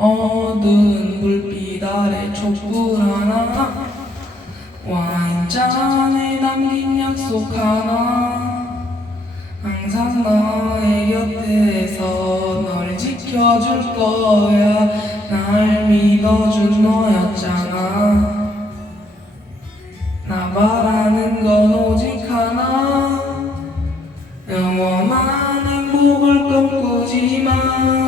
어두운 불빛 아래 촛불 하나 와인잔에 담긴 약속 하나. 항상 너의 곁에서 널 지켜줄 거야. 날 믿어준 너였잖아. 나 바라는 건 오직 하나. 영원한 행복을 꿈꾸지만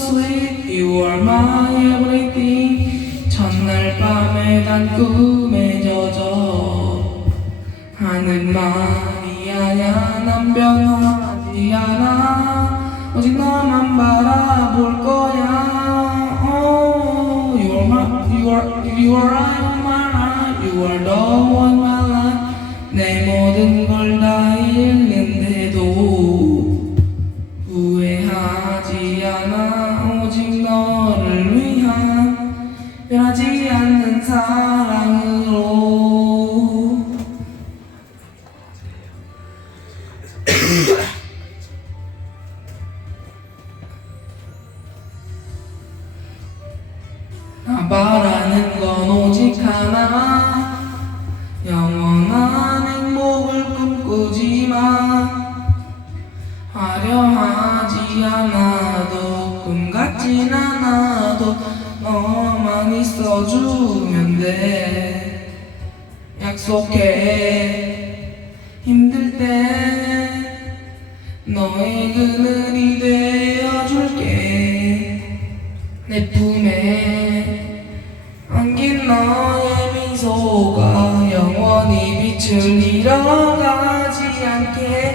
Sweet You are my everything 첫날 밤에 단 꿈에 젖어 하는 말이 아냐 난 변하지 않아 오직 너만 바라볼 거야 oh, You are my, you are, you are my life You are the one my life 내 모든 걸다 오직 너를 위한 변하지 않는 사랑으로. 나 바라는 건 오직 하나 화려하지 않아도 꿈 같진 않아도 너만 있어주면 돼. 약속해. 힘들 때 너의 그늘이 되어줄게. 내 품에 안긴 너의 미소가 영원히 빛을 잃어가지 않게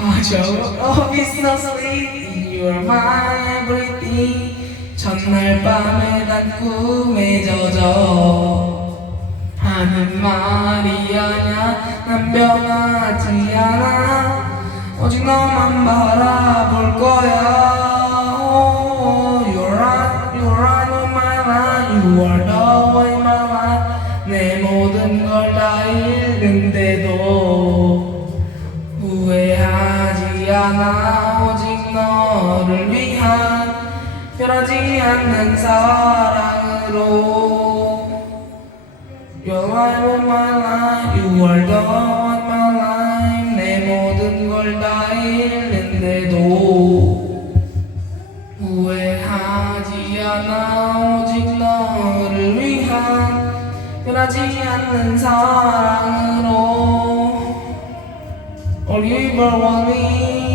가져 Love is so sweet You are my everything 첫날 밤에 난 꿈에 젖어 하는 말이 아냐 난 변하지 않아 오직 너만 바라볼 거야 oh, You're right, you're right on my line You are the in my life 내 모든 걸 다 잃는데도 위한 변하지 않는 사랑으로 You're life of my life, you are the one my life 내 모든 걸 다 잃는데도 후회하지 않아 오직 너를 위한 변하지 않는 사랑으로 All you ever want me